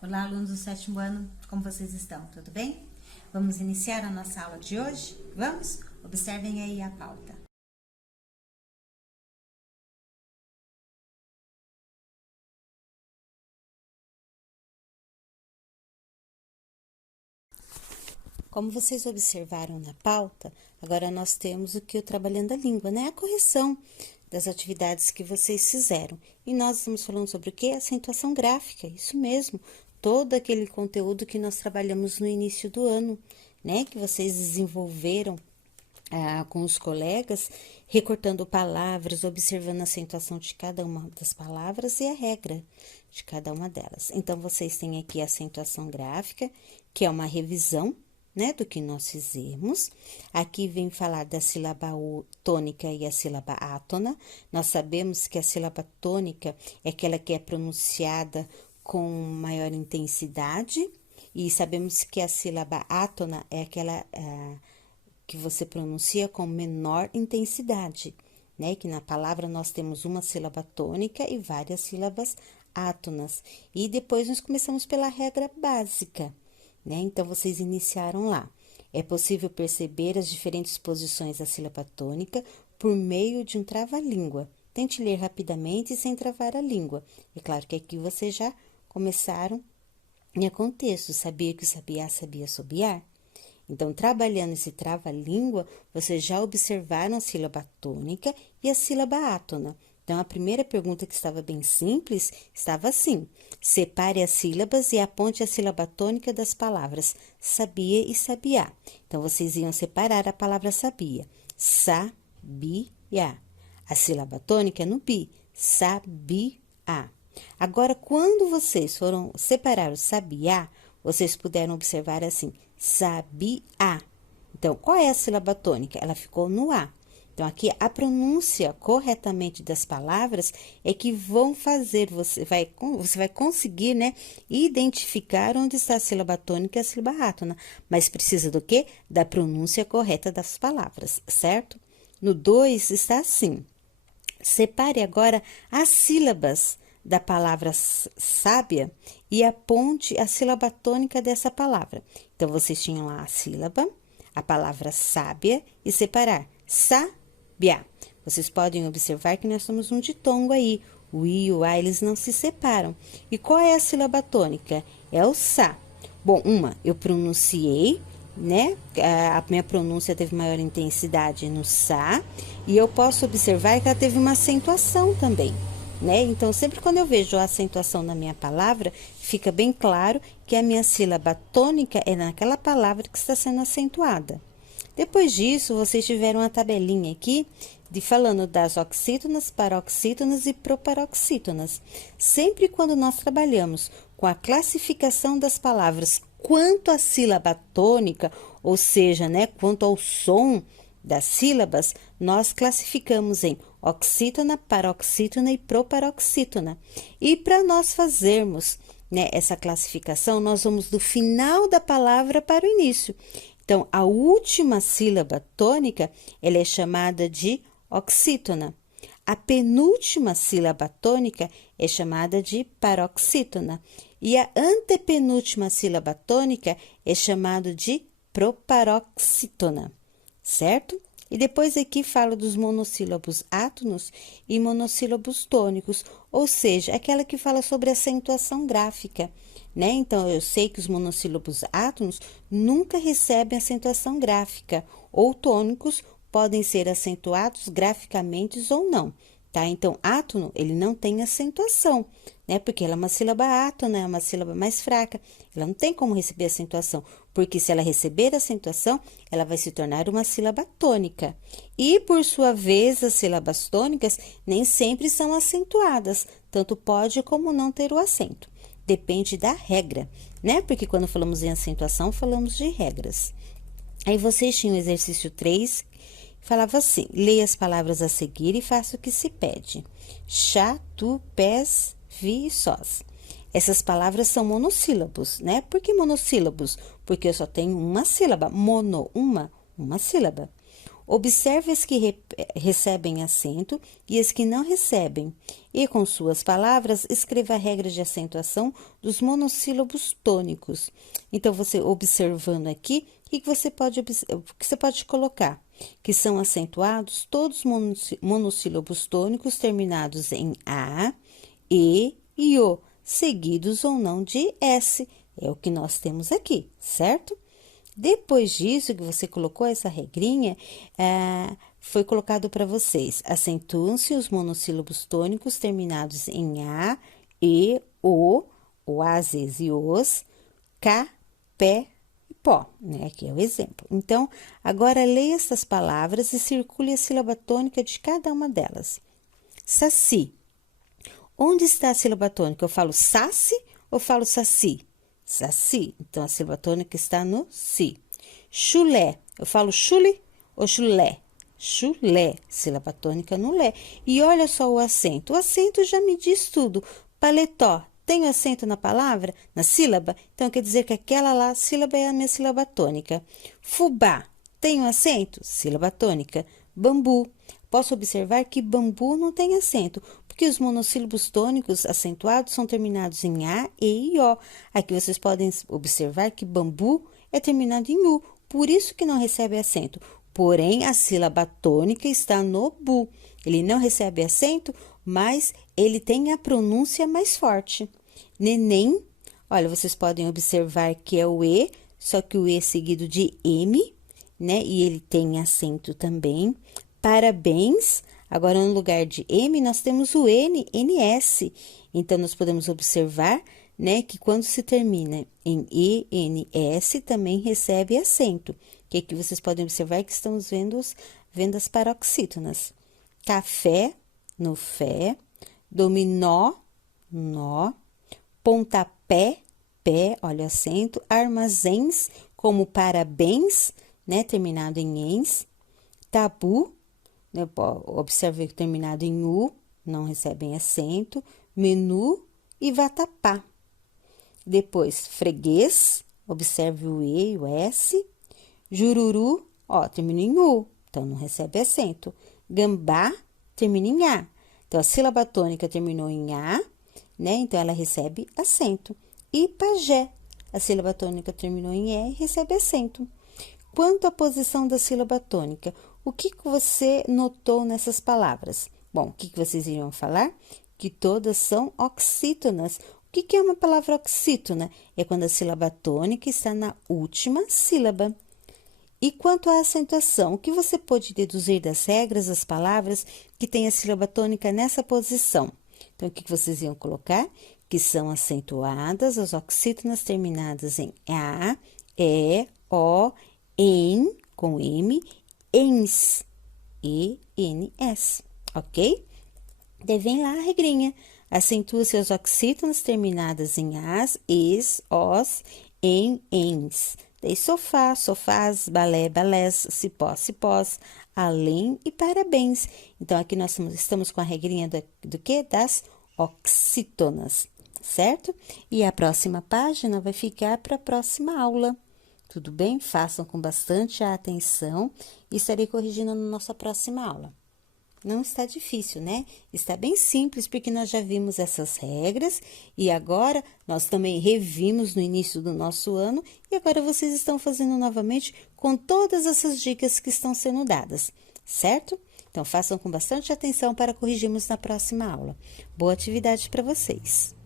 Olá, alunos do 7º ano, como vocês estão? Tudo bem? Vamos iniciar a nossa aula de hoje? Vamos? Observem aí a pauta. Como vocês observaram na pauta, agora nós temos o que o Trabalhando a Língua, né? A correção das atividades que vocês fizeram. E nós estamos falando sobre o quê? Acentuação gráfica, isso mesmo. Todo aquele conteúdo que nós trabalhamos no início do ano, né? Que vocês desenvolveram com os colegas, recortando palavras, observando a acentuação de cada uma das palavras e a regra de cada uma delas. Então, vocês têm aqui a acentuação gráfica, que é uma revisão, né, do que nós fizemos. Aqui vem falar da sílaba tônica e a sílaba átona. Nós sabemos que a sílaba tônica é aquela que é pronunciada com maior intensidade, e sabemos que a sílaba átona é aquela que você pronuncia com menor intensidade, né? Que na palavra nós temos uma sílaba tônica e várias sílabas átonas. E depois nós começamos pela regra básica, né? Então, vocês iniciaram lá. É possível perceber as diferentes posições da sílaba tônica por meio de um trava-língua. Tente ler rapidamente e sem travar a língua. É claro que aqui vocês já começaram em contexto. Sabia que o sabiá sabia assobiar? Então, trabalhando esse trava-língua, vocês já observaram a sílaba tônica e a sílaba átona. Então, a primeira pergunta, que estava bem simples, estava assim: separe as sílabas e aponte a sílaba tônica das palavras sabia e sabiá. Então, vocês iam separar a palavra sabia. Sabia. A sílaba tônica é no bi. Sabia. Agora, quando vocês foram separar o sabiá, vocês puderam observar assim: sabia. Então, qual é a sílaba tônica? Ela ficou no A. Então, aqui, a pronúncia corretamente das palavras é que vão fazer, você vai conseguir, né, identificar onde está a sílaba tônica e a sílaba átona. Mas precisa do quê? Da pronúncia correta das palavras, certo? No 2 está assim: separe agora as sílabas da palavra sábia e aponte a sílaba tônica dessa palavra. Então, vocês tinham lá a sílaba, a palavra sábia e separar sabia. Vocês podem observar que nós temos um ditongo aí. O i e o a, eles não se separam. E qual é a sílaba tônica? É o sa. Bom, eu pronunciei, né? A minha pronúncia teve maior intensidade no sa. E eu posso observar que ela teve uma acentuação também, né? Então, sempre quando eu vejo a acentuação na minha palavra, fica bem claro que a minha sílaba tônica é naquela palavra que está sendo acentuada. Depois disso, vocês tiveram uma tabelinha aqui falando das oxítonas, paroxítonas e proparoxítonas. Sempre quando nós trabalhamos com a classificação das palavras quanto à sílaba tônica, ou seja, né, quanto ao som das sílabas, nós classificamos em oxítona, paroxítona e proparoxítona. E para nós fazermos, né, essa classificação, nós vamos do final da palavra para o início. Então, a última sílaba tônica, ela é chamada de oxítona. A penúltima sílaba tônica é chamada de paroxítona. E a antepenúltima sílaba tônica é chamada de proparoxítona, certo? E depois aqui fala dos monossílabos átonos e monossílabos tônicos, ou seja, aquela que fala sobre acentuação gráfica, né? Então, eu sei que os monossílabos átonos nunca recebem acentuação gráfica, ou tônicos podem ser acentuados graficamente ou não, tá? Então, átono, ele não tem acentuação, né? Porque ela é uma sílaba átona, é uma sílaba mais fraca, ela não tem como receber acentuação, porque se ela receber acentuação, ela vai se tornar uma sílaba tônica. E, por sua vez, as sílabas tônicas nem sempre são acentuadas, tanto pode como não ter o acento. Depende da regra, né? Porque quando falamos em acentuação, falamos de regras. Aí, vocês tinham o exercício 3, falava assim: leia as palavras a seguir e faça o que se pede. Chá, tu, pés, vi e sós. Essas palavras são monossílabos, né? Por que monossílabos? Porque eu só tenho uma sílaba. Mono, uma sílaba. Observe as que recebem acento e as que não recebem. E, com suas palavras, escreva a regra de acentuação dos monossílabos tônicos. Então, você observando aqui, o que você pode colocar? Que são acentuados todos os monossílabos tônicos terminados em A, E e O, seguidos ou não de S. É o que nós temos aqui, certo? Depois disso que você colocou essa regrinha, foi colocado para vocês. Acentuam-se os monossílabos tônicos terminados em A, E, O, As, Es e Os, K, Pé e Pó, né? Aqui é o exemplo. Então, agora leia essas palavras e circule a sílaba tônica de cada uma delas. Saci. Onde está a sílaba tônica? Eu falo saci ou falo saci? Saci. Então, a sílaba tônica está no si. Chulé. Eu falo chule ou chulé? Chulé. Sílaba tônica no lé. E olha só o acento. O acento já me diz tudo. Paletó. Tem acento na palavra? Na sílaba? Então, quer dizer que aquela lá, sílaba é a minha sílaba tônica. Fubá. Tem acento? Sílaba tônica. Bambu. Posso observar que bambu não tem acento, porque os monossílabos tônicos acentuados são terminados em A, E e O. Aqui vocês podem observar que bambu é terminado em U, por isso que não recebe acento. Porém, a sílaba tônica está no bu. Ele não recebe acento, mas ele tem a pronúncia mais forte. Neném, olha, vocês podem observar que é o E, só que o E é seguido de M, né? E ele tem acento também. Parabéns, agora no lugar de M, nós temos o N, NS. Então, nós podemos observar, né, que quando se termina em E, N, S, também recebe acento. Que aqui vocês podem observar que estamos vendo as paroxítonas. Café, no fé. Dominó, nó. Pontapé, pé, olha o acento. Armazéns, como parabéns, né, terminado em ens. Tabu, observe que terminado em U, não recebem acento, menu e vatapá. Depois, freguês, observe o E e o S. Jururu, termina em U, então não recebe acento. Gambá, termina em A. Então, a sílaba tônica terminou em A, né? Então, ela recebe acento. E pajé, a sílaba tônica terminou em E e recebe acento. Quanto à posição da sílaba tônica, o que você notou nessas palavras? Bom, o que vocês iriam falar? Que todas são oxítonas. O que é uma palavra oxítona? É quando a sílaba tônica está na última sílaba. E quanto à acentuação, o que você pode deduzir das regras das palavras que têm a sílaba tônica nessa posição? Então, o que vocês iam colocar? Que são acentuadas as oxítonas terminadas em A, E, O, em, com M, ens, E-N-S, ok? Daí vem lá a regrinha. Acentua seus oxítonas terminadas em as, es, os, em, ens. Daí sofá, sofás, balé, balés, cipó, cipós, além e parabéns. Então, aqui nós estamos com a regrinha do quê? Das oxítonas, certo? E a próxima página vai ficar para a próxima aula. Tudo bem? Façam com bastante atenção e estarei corrigindo na nossa próxima aula. Não está difícil, né? Está bem simples, porque nós já vimos essas regras e agora nós também revimos no início do nosso ano e agora vocês estão fazendo novamente com todas essas dicas que estão sendo dadas, certo? Então, façam com bastante atenção para corrigirmos na próxima aula. Boa atividade para vocês!